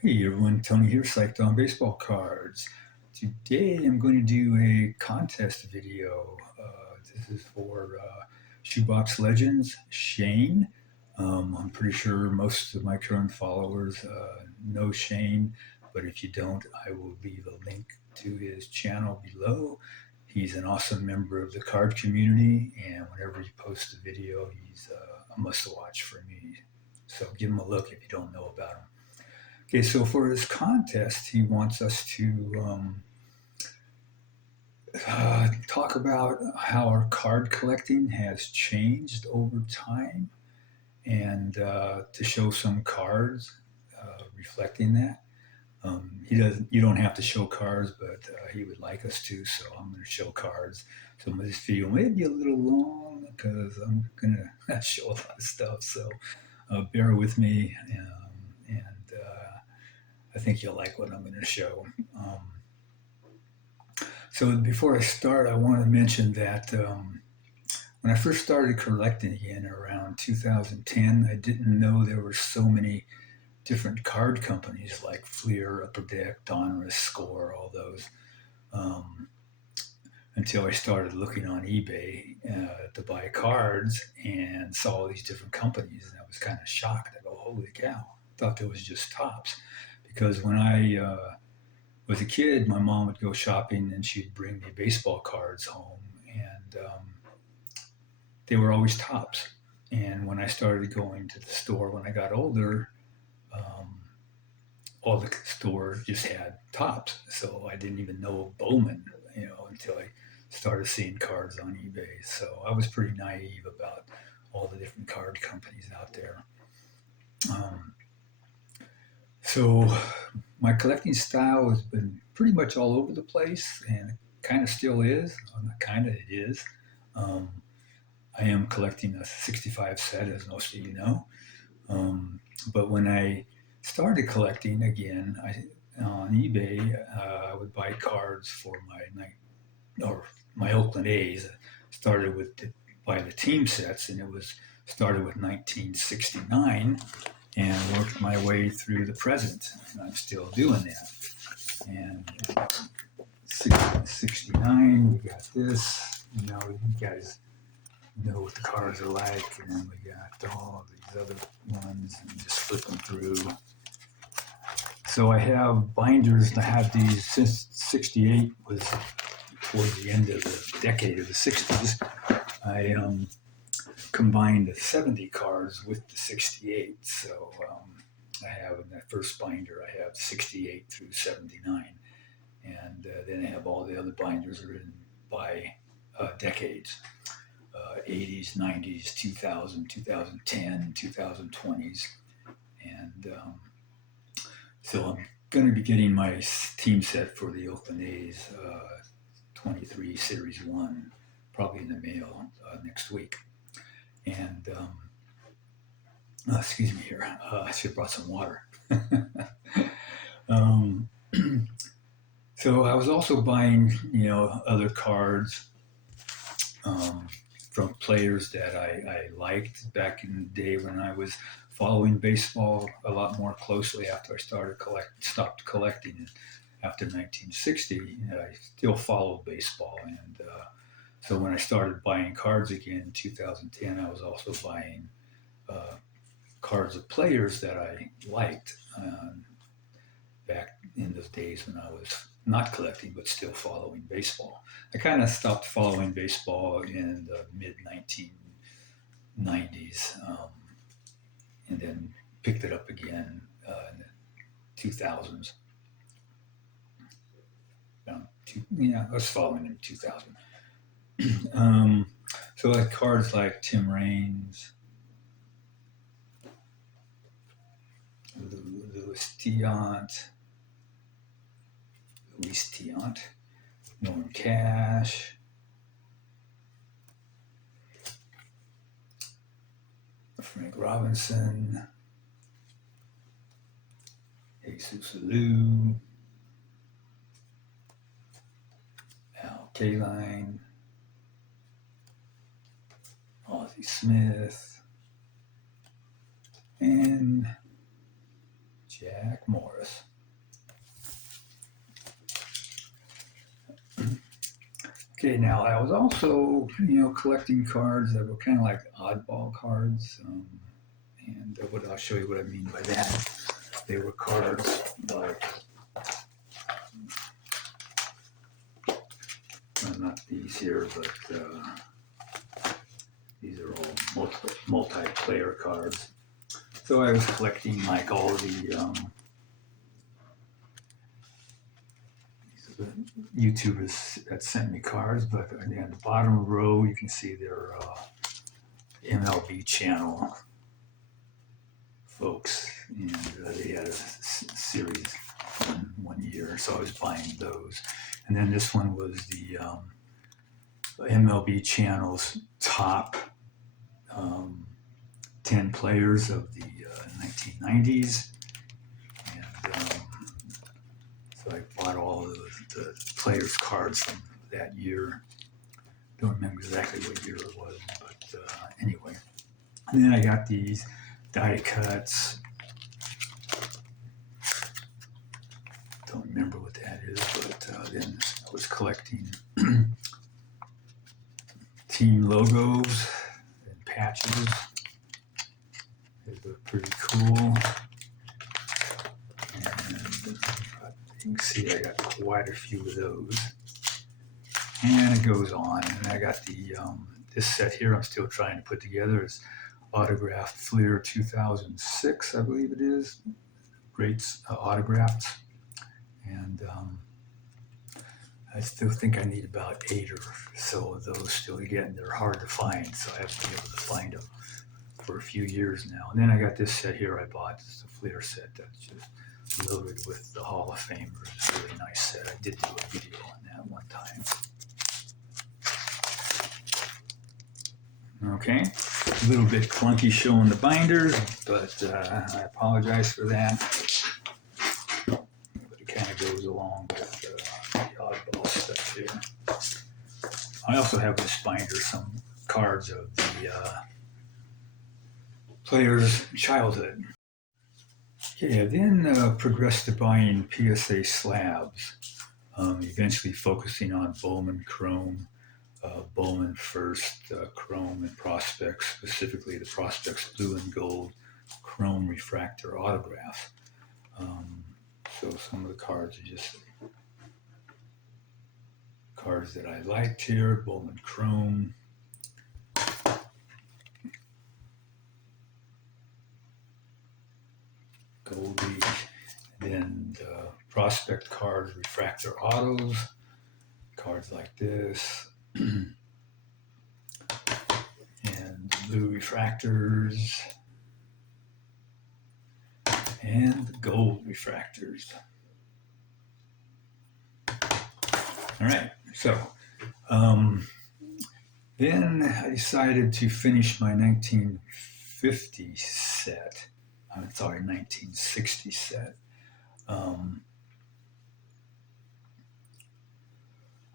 Hey everyone, Tony here, Psyched on Baseball Cards. Today I'm going to do a contest video. This is for Shoebox Legends, Shane. I'm pretty sure most of my current followers know Shane, but if you don't, I will leave a link to his channel below. He's an awesome member of the card community, and whenever he posts a video, he's a must-watch for me. So give him a look if you don't know about him. Okay, so for his contest, he wants us to talk about how our card collecting has changed over time and to show some cards reflecting that. He doesn't. You don't have to show cards, but he would like us to. So I'm going to show cards. So this video may be a little long because I'm going to show a lot of stuff. So bear with me, and I think you'll like what I'm going to show. So before I start, I want to mention that when I first started collecting again around 2010, I didn't know there were so many different card companies like Fleer, Upper Deck, Donruss, Score, all those. Um, until I started looking on eBay to buy cards and saw all these different companies, and I was kind of shocked. I go, "Holy cow!" I thought there was just Tops, because when I was a kid, my mom would go shopping and she'd bring me baseball cards home, and they were always Tops. And when I started going to the store when I got older, um, all the stores just had Tops. So I didn't even know Bowman, until I started seeing cards on eBay. So I was pretty naive about all the different card companies out there. Um, so my collecting style has been pretty much all over the place, and it kind of still is. Kind of it is. Um, I am collecting a 65 set, as most of you know. But when I started collecting again, on eBay, I would buy cards for my Oakland A's. Started with by the team sets, and it was started with 1969 and worked my way through the present. And I'm still doing that. And 69, we got this. You guys know what the cards are like, and then we got all these other ones, and just flip them through. So I have binders to have these since 68 was towards the end of the decade of the 60s. I combined the 70 cards with the 68. So I have in that first binder, I have 68 through 79. And then I have all the other binders written by decades. 80s, 90s, 2000, 2010, 2020s. And so I'm going to be getting my team set for the Oakland A's 23 Series 1 probably in the mail next week. And excuse me here, I should have brought some water. um, so I was also buying, other cards um, from players that I liked back in the day when I was following baseball a lot more closely after I stopped collecting it after 1960. I still followed baseball, and so when I started buying cards again in 2010, I was also buying uh, cards of players that I liked back in those days when I was not collecting but still following baseball. I kind of stopped following baseball in the mid 1990s, and then picked it up again in the 2000s. I was following in 2000. um, so like cards like Tim Raines, Louis Tiant, Norm Cash, Frank Robinson, Jesus Lou, Al Kaline, Ozzie Smith, and Jack Morris. Okay, now I was also, collecting cards that were kind of like oddball cards, and I'll show you what I mean by that. They were cards like, well, not these here, but these are all multiplayer cards. So I was collecting like all the YouTubers that sent me cards, but at the bottom row you can see their MLB channel folks, and they had a series one year, so I was buying those. And then this one was the MLB channel's top 10 players of the 1990s, and so I bought all of the players' cards from that year. Don't remember exactly what year it was, but anyway. And then I got these die cuts. Don't remember what that is, but then I was collecting team logos and patches. They look pretty cool. And you can see I got quite a few of those. And it goes on. And I got the this set here I'm still trying to put together. It's autographed Fleer 2006, I believe it is. Great autographs. And I still think I need about 8 or so of those still to get, and they're hard to find, so I haven't been able to find them for a few years now. And then I got this set here I bought. It's a Fleer set that's just loaded with the Hall of Famers. It's a really nice set. I did do a video on that one time. Okay, a little bit clunky showing the binders, but I apologize for that. But it kind of goes along with the oddball stuff here. I also have this binder, some cards of the player's childhood. Okay, I then progressed to buying PSA slabs, eventually focusing on Bowman Chrome, Bowman First Chrome, and Prospects, specifically the Prospects Blue and Gold Chrome Refractor autograph. So some of the cards are just cards that I liked here. Bowman Chrome, Goldie, then the Prospect cards, Refractor Autos, cards like this, and blue refractors, and gold refractors. All right, so then I decided to finish my 1950 set. I'm sorry, 1960 set.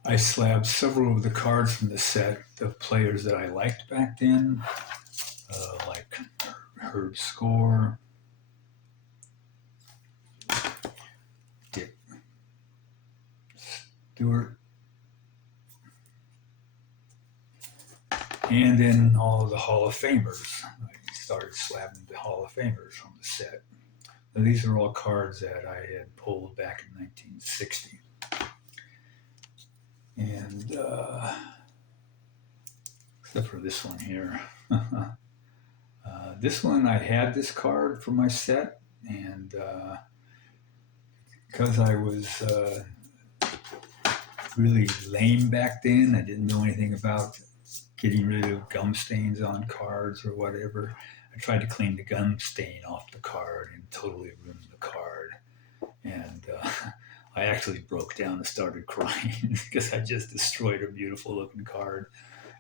I slabbed several of the cards from the set of players that I liked back then, like Herb Score, Dick Stewart, and then all of the Hall of Famers. I started slabbing the Hall of Famers from the set. Now, these are all cards that I had pulled back in 1960. And except for this one here. This one, I had this card for my set, and because I was really lame back then, I didn't know anything about getting rid of gum stains on cards or whatever. I tried to clean the gum stain off the card and totally ruined the card. And I actually broke down and started crying because I just destroyed a beautiful looking card,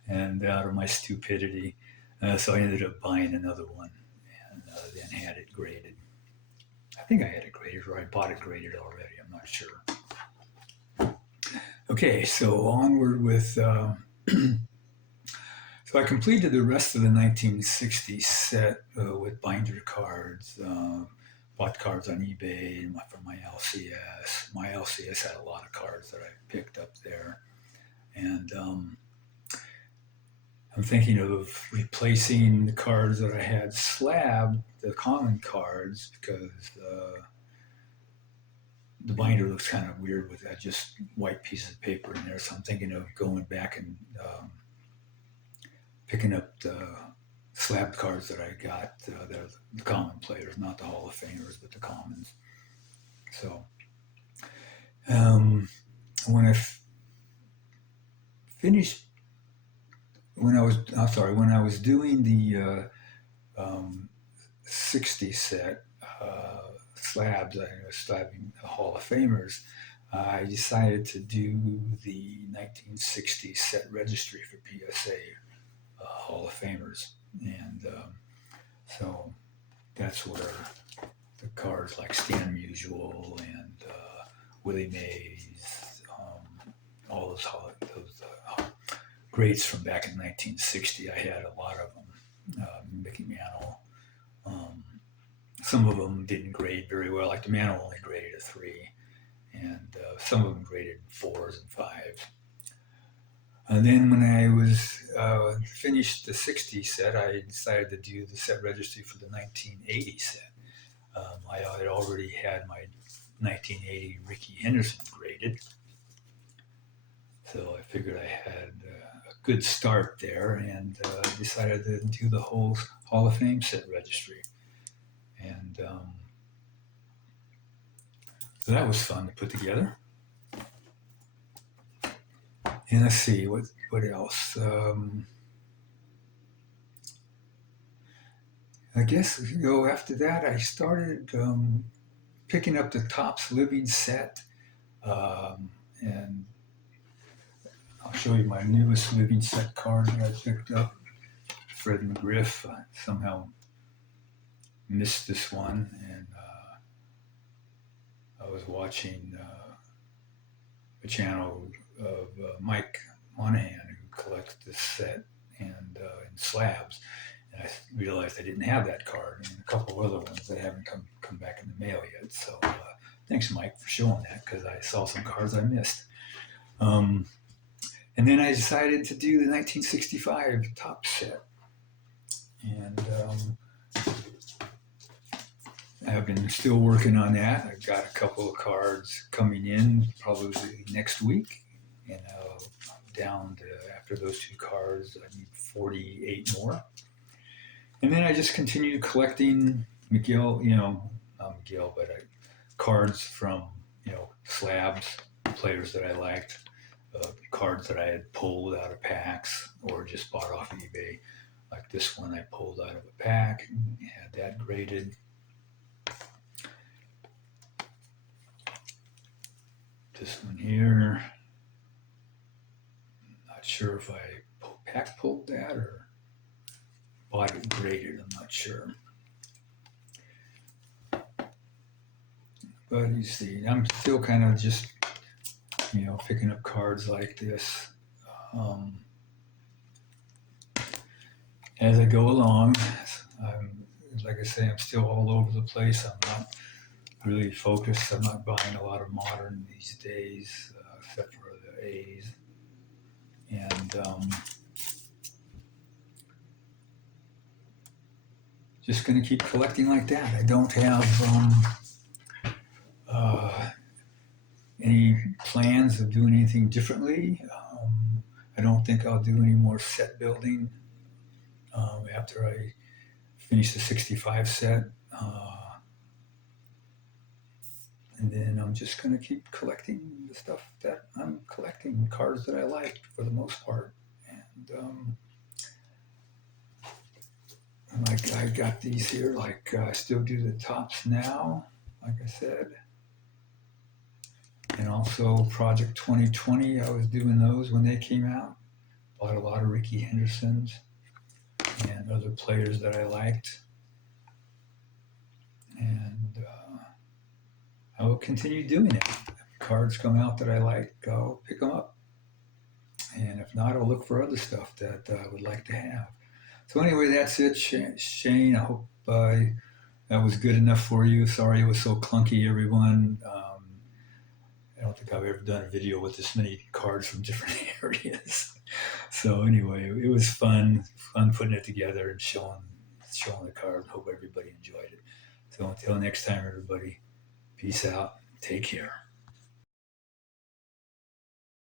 and out of my stupidity. So I ended up buying another one, and then had it graded. I think I had it graded, or I bought it graded already. I'm not sure. Okay, so onward with... So I completed the rest of the 1960 set with binder cards, bought cards on eBay from my LCS. My LCS had a lot of cards that I picked up there. And I'm thinking of replacing the cards that I had slabbed, the common cards, because the binder looks kind of weird with that just white piece of paper in there. So I'm thinking of going back and picking up the slab cards that I got, the common players, not the Hall of Famers, but the commons. So when I finished, when I was doing the 60 set slabs, I was slabbing the Hall of Famers. I decided to do the 1960 set registry for PSA Hall of Famers, and so that's where the cards like Stan Musial and Willie Mays, all those greats from back in 1960. I had a lot of them. Mickey Mantle. Some of them didn't grade very well. Like the Mantle only graded a 3, and some of them graded 4s and 5s. And then when I was finished the 60 set, I decided to do the set registry for the 1980 set. I had already had my 1980 Ricky Henderson graded, so I figured I had a good start there, and decided to do the whole Hall of Fame set registry. And so that was fun to put together. And let's see, what else? I guess after that, I started picking up the Topps Living set, and I'll show you my newest Living set card that I picked up. Fred McGriff. I somehow missed this one, and I was watching a channel of Mike Monahan, who collects this set and in slabs. And I realized I didn't have that card, and a couple of other ones that haven't come back in the mail yet. So thanks, Mike, for showing that, because I saw some cards I missed. And then I decided to do the 1965 Topps set. And I've been still working on that. I've got a couple of cards coming in probably next week. And down to, after those 2 cards, I need 48 more. And then I just continued collecting McGill, not McGill, but cards from, slabs, players that I liked, cards that I had pulled out of packs or just bought off eBay. Like this one I pulled out of a pack and had that graded. This one here, not sure if I pack pulled that or bought it graded, I'm not sure. But you see, I'm still kind of just, picking up cards like this as I go along. Like I say, I'm still all over the place. I'm not really focused. I'm not buying a lot of modern these days, except for the A's. And just going to keep collecting like that. I don't have any plans of doing anything differently. I don't think I'll do any more set building after I finish the 65 set. And then I'm just going to keep collecting the stuff that I'm collecting, cards that I like for the most part. And I got these here, I still do the Topps now, like I said. And also Project 2020, I was doing those when they came out. Bought a lot of Ricky Hendersons and other players that I liked. And I will continue doing it. If cards come out that I like, I'll pick them up. And if not, I'll look for other stuff that I would like to have. So anyway, that's it, Shane. I hope that was good enough for you. Sorry it was so clunky, everyone. I don't think I've ever done a video with this many cards from different areas. So anyway, it was fun putting it together and showing the card. Hope everybody enjoyed it. So until next time, everybody, peace out. Take care.